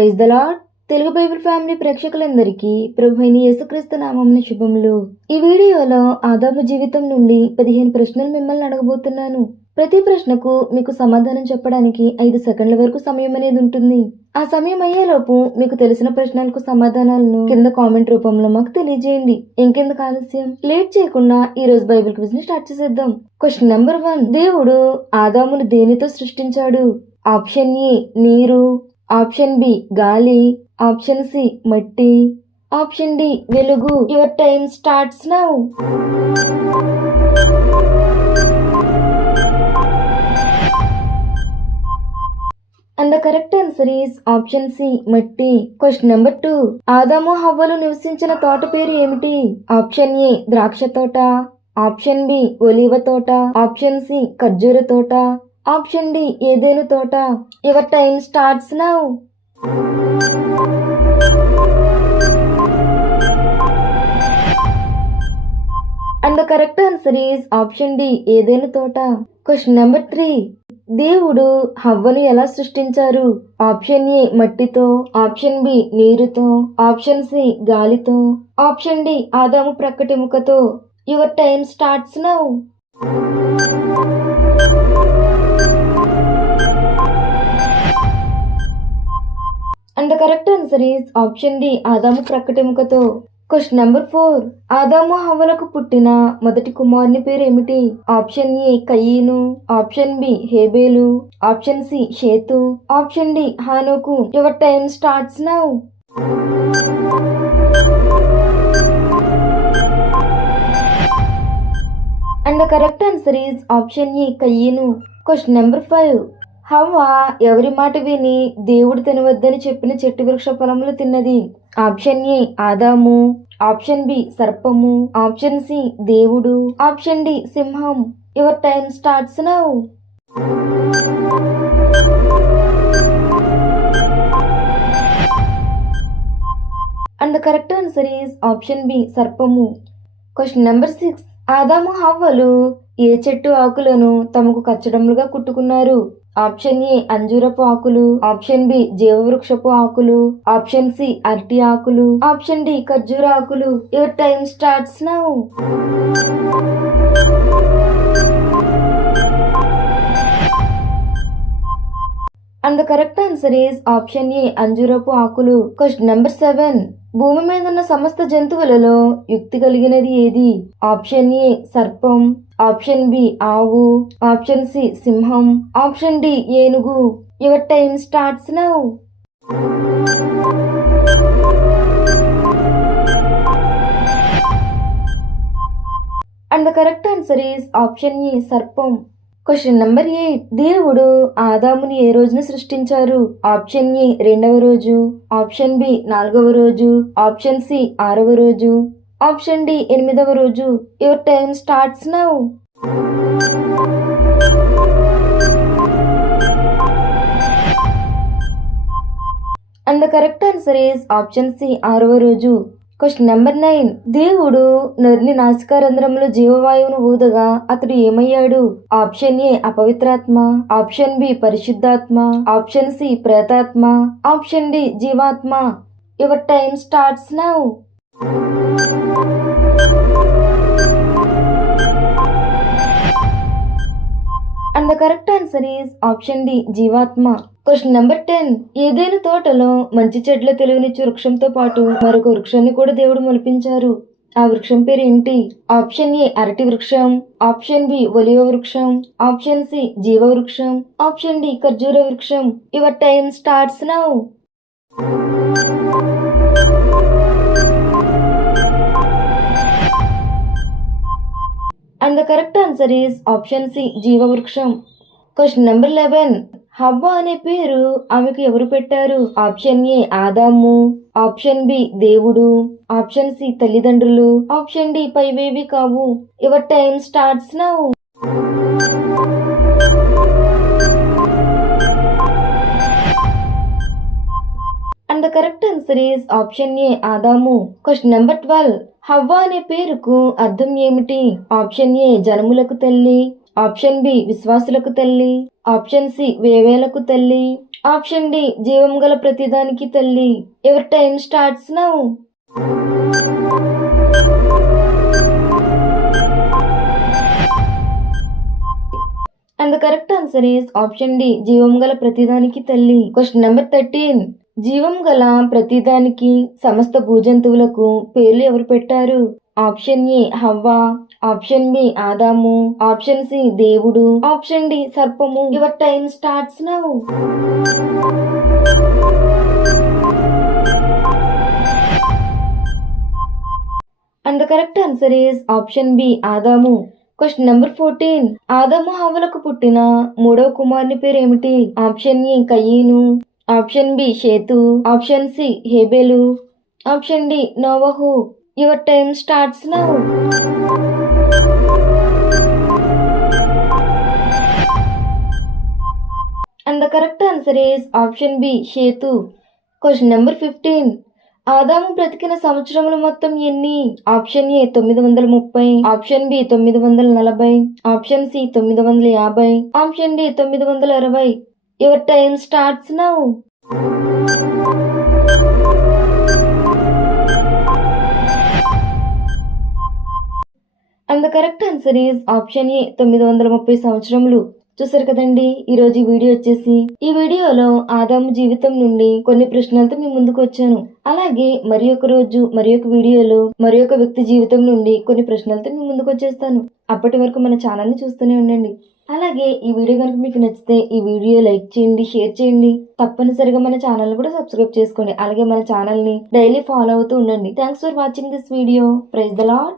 Praise the lord Telugu Bible family ప్రేక్షకులందరికీ ప్రభుని యేసుక్రీస్తు నామమున శుభములు. ఈ వీడియోలో ఆదాము జీవితం నుండి పదిహేను ప్రశ్నలు మిమ్మల్ని అడగబోతున్నాను. ప్రతి ప్రశ్నకు మీకు సమాధానం చెప్పడానికి ఐదు సెకండ్ల వరకు సమయం అనేది ఉంటుంది. ఆ సమయం అయ్యేలోపు మీకు తెలిసిన ప్రశ్నలకు సమాధానాలను కింద కామెంట్ రూపంలో మాకు తెలియజేయండి. ఇంకెందుకు ఆలస్యం? లేట్ చేయకుండా ఈ రోజు బైబిల్ క్విజ్ని స్టార్ట్ చేసేద్దాం. Question number one. దేవుడు ఆదామును దేనితో సృష్టించాడు? ఆప్షన్ ఏ నీరు. ఆప్షన్ బి గాలి ఆప్షన్ సి మట్టి ఆప్షన్ డి వెలుగు. Your time starts now and the correct answer is option C మట్టి. క్వశ్చన్ నెంబర్ టూ ఆదాము హవ్వలు నివసించిన తోట పేరు ఏమిటి? ఆప్షన్ ఏ ద్రాక్ష తోట. ఆప్షన్ బి ఒలీవ తోట. ఆప్షన్ సి ఖర్జూర తోట. ఆప్షన్ డి ఏదేను తోట? Your time starts now. And the correct answer is option D Eden తోట? క్వశ్చన్ నెంబర్ త్రీ దేవుడు హవ్వను ఎలా సృష్టించారు? ఆప్షన్ ఏ మట్టితో. ఆప్షన్ బి నీరుతో. ఆప్షన్ సి గాలితో. ఆప్షన్ డి ఆదాము ప్రక్కటెముకతో your time starts now and correct answer is option D ఆదాము ప్రక్కటెముకతో క్వశ్చన్ నెంబర్ ఫోర్ ఆదాము హవ్వలకు పుట్టిన మొదటి కుమారుని పేరు ఏమిటి ఆప్షన్ ఏ కయ్యను ఆప్షన్ బి హేబేలు ఆప్షన్ సి షేతు ఆప్షన్ డి హానోకు your time starts now and the correct answer is option A కయ్యను క్వశ్చన్ నెంబర్ ఫైవ్ హవ్వ ఎవరి మాట విని దేవుడు తినవద్దని చెప్పిన చెట్టు వృక్ష ఫలములు తిన్నది? ఆప్షన్ ఏ ఆదాము. ఆప్షన్ బి సర్పము. ఆప్షన్ సి దేవుడు. ఆప్షన్ డి సింహం. Your time starts now. And the correct answer is option B సర్పము. క్వశ్చన్ నెంబర్ సిక్స్ ఆదాము హవ్వలు ఏ చెట్టు ఆకులను తమకు కచ్చడములుగా కుట్టుకున్నారు? ఆప్షన్ ఏ అంజూరపు ఆకులు ఆప్షన్ బి జీవవృక్షపు ఆకులు ఆప్షన్ సి అరటి ఆకులు ఆప్షన్ డి ఖర్జూర ఆకులు. Your time starts now and the correct answer is option A అంజూరపు ఆకులు. క్వశ్చన్ నెంబర్ సెవెన్ భూమి మీద ఉన్న సమస్త జంతువులలో యుక్తి కలిగినది ఏది? ఆప్షన్ ఏ సర్పం. ఆప్షన్ బి ఆవు. ఆప్షన్ సి సింహం. ఆప్షన్ డి ఏనుగు. Your time starts now and the correct answer is option A సర్పం. క్వశ్చన్ నెంబర్ ఎయిట్ దేవుడు ఆదాముని ఏ రోజున సృష్టించారు? ఆప్షన్ ఏ రెండవ రోజు. ఆప్షన్ బి నాలుగవ రోజు. ఆప్షన్ సి ఆరవ రోజు. ఆప్షన్ డి ఎనిమిదవ రోజు. Your time starts now and the correct answer is option C ఆరవ రోజు. క్వశ్చన్ నెంబర్ నైన్ దేవుడు నర్ని నాసికారంధ్రంలో జీవవాయువును ఊదగా అతడు ఏమయ్యాడు? ఆప్షన్ ఏ అపవిత్రాత్మ. ఆప్షన్ బి పరిశుద్ధాత్మ. ఆప్షన్ సి ప్రేతాత్మ. ఆప్షన్ డి జీవాత్మ. Your time starts now and the correct answer is option D జీవాత్మ. Question number ten. ఏదైనా తోటలో మంచి చెట్ల తెలుగునిచ్చే వృక్షంతో పాటు మరొక వృక్షాన్ని కూడా దేవుడు మొలిపించారు. ఆ వృక్షం పేరు ఏంటి? ఆప్షన్ ఏ అరటి వృక్షం ఆప్షన్ బి ఒలివ వృక్షం ఆప్షన్ సి జీవ వృక్షం ఆప్షన్ డి ఖర్జూర వృక్షం. Your time starts now. And the correct answer is option C జీవ వృక్షం. క్వశ్చన్ నెంబర్ లెవెన్ హవ్వ అనే పేరు ఆమెకు ఎవరు పెట్టారు? ఆప్షన్ ఏ ఆదాము ఆప్షన్ బి దేవుడు ఆప్షన్ సి తల్లిదండ్రులు ఆప్షన్ డి పైవేవి కావు. Your time starts now? And the correct answer is option A ఆదాము క్వశ్చన్ నెంబర్ ట్వెల్వ్ హవ్వ అనే పేరుకు అర్థం ఏమిటి? ఆప్షన్ ఏ జనములకు తల్లి. ఆప్షన్ బి విశ్వాసులకు తల్లి. ఆప్షన్ సి వేవేలకు తల్లి. ఆప్షన్ డి జీవం గల ప్రతిదానికి తల్లి. Your time starts now? And the correct answer is option D జీవం గల ప్రతిదానికి తల్లి. క్వశ్చన్ నెంబర్ థర్టీన్ జీవం గల ప్రతిదానికి సమస్త భూజంతువులకు పేర్లు ఎవరు పెట్టారు? ఆప్షన్ ఏ హవ్వ ఆప్షన్ బి ఆదాము ఆప్షన్ సి దేవుడు ఆప్షన్ డి సర్పము. Your time starts now. And the correct answer is option B ఆదాము క్వశ్చన్ నెంబర్ ఫోర్టీన్ ఆదాము హవ్వలకు పుట్టిన మూడవ కుమారుని పేరు ఏమిటి? ఆప్షన్ ఏ కయ్యను ఆప్షన్ బి షేతు ఆప్షన్ సి హేబెలు ఆప్షన్ డి నోవహు your time starts now. And the correct answer is option B Seth question number fifteen ఆదాము బ్రతికిన సంవత్సరములు మొత్తం ఎన్ని? ఆప్షన్ ఏ తొమ్మిది వందల ముప్పై. ఆప్షన్ బి తొమ్మిది వందల నలభై. ఆప్షన్ సి తొమ్మిది వందల యాభై. ఆప్షన్ డి తొమ్మిది వందల అరవై. Your time starts now and the correct answer is option A తొమ్మిది వందల ముప్పై సంవత్సరములు. చూసారు కదండి ఈ రోజు వీడియో వచ్చేసి ఈ వీడియోలో ఆదాము జీవితం నుండి కొన్ని ప్రశ్నలతో మీ ముందుకు వచ్చాను. అలాగే మరి ఒక రోజు మరి ఒక వీడియోలో మరి ఒక వ్యక్తి జీవితం నుండి కొన్ని ప్రశ్నలతో మీ ముందుకు వచ్చేస్తాను. అప్పటి వరకు మన ఛానల్ని చూస్తూనే ఉండండి. అలాగే ఈ వీడియో కనుక మీకు నచ్చితే ఈ వీడియో లైక్ చేయండి షేర్ చేయండి. తప్పనిసరిగా మన ఛానల్ కూడా సబ్స్క్రైబ్ చేసుకోండి. అలాగే మన ఛానల్ని డైలీ ఫాలో అవుతూ ఉండండి. Thanks for watching this video praise the lord